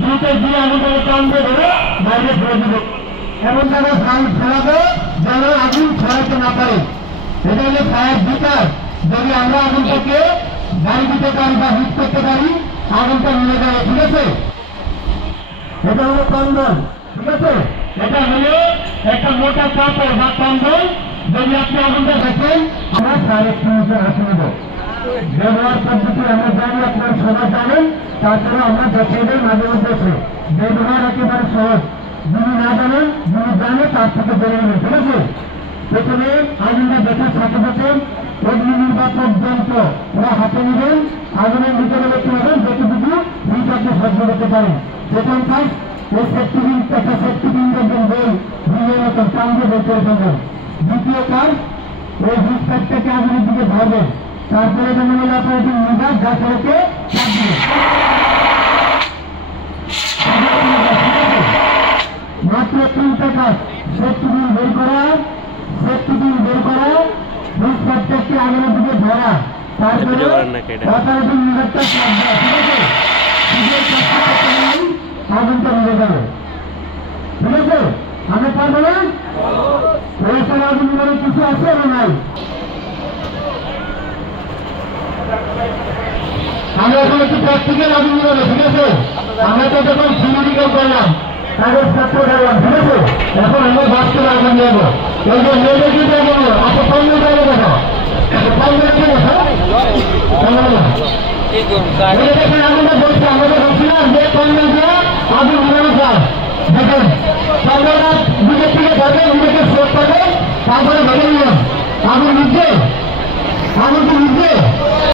দ্রুত দিয়ে আমাদের কান্দে ধরে বাইরে ফেলে দেবে, এমন জায়গায় ফাইল ফেলাবে যেন আগুন ছড়াতে না পারে। এটা হলো ফায়ার বিকার। যদি আমরা আগুনটাকে গাড়ি দিতে পারি বা হিট করতে পারি, আগুনটা নিয়ে যাবে। ঠিক আছে, এটা হলো কম্বল। ঠিক আছে, এটা হলো একটা মোটা কাপড় বা কম্বল। যদি আপনি আগুনটা দেখেন, আমরা ফায়ার এক্সটিংগুইশার হাতে নেব। ব্যবহার পদ্ধতি আমরা জানি, আপনারা সবাই জানেন, তারপরে আমরা দেখিয়ে দেয় মাঝে মধ্যে। ব্যবহার একেবারে সহজ, যিনি না জানেন, যিনি জানে তার থেকে জেনে নেবেন। ঠিক আছে, প্রথমে আগুনটা দেখার সাথে সাথে অগ্নি নির্বাপক যন্ত্র ওরা হাতে নেবেন, আগুনের ভিতরে দেখতে পাবেন যতটুকু হিট আপনি সহ্য করতে পারেন। প্রথম কাজ, এই সেফটিবিন একটা সেফটিবিন দেখবেন বই ভিড়ের মতন টান দিয়ে বের করে ফেলবেন। দ্বিতীয় কাজ, ওই হিট প্যাকটাকে আগুনের দিকে ধরবেন, তারপরে যেন অপারেটিং নির্বাক যা করেছে মাত্র 3টা কাজ। সেফটিবিন বের করা, সেফটিবিন বের করা, হিট প্যাকটাকে আগুনের দিকে ধরা, তারপরে অপারেটিং নির্বাকটা চাপ দেওয়া। ঠিক আছে, আগুনটা নিয়ে যাবে। ঠিক আছে, আমি পারবো না, ওইসব আগুন মানে কিছু আছে না নাই। আমরা এখন একটু প্র্যাকটিক্যাল আগুন নিয়ে। ঠিক আছে, আমরা তো যখন থিওরিক্যাল করলাম, কাগজ পত্র করলাম। ঠিক আছে, এখন আমরা বাস্তবে আগুন নিয়ে যাবো। এই যে মেয়েদের কি যাবো, আপনি কম যাবো দেখো, কম যাচ্ছে দেখো, আগুনটা বলছি, আমরা তো বলছিলাম যে কম যাচ্ছে আগুন ঘুরানো যায়। দেখেন, সন্ধ্যাটা নিজের থেকে ধরবে, নিজেকে সেভ করবে, তারপরে ভেবে নিলাম আগুন নিচ্ছে, আগুন কি নিচ্ছে।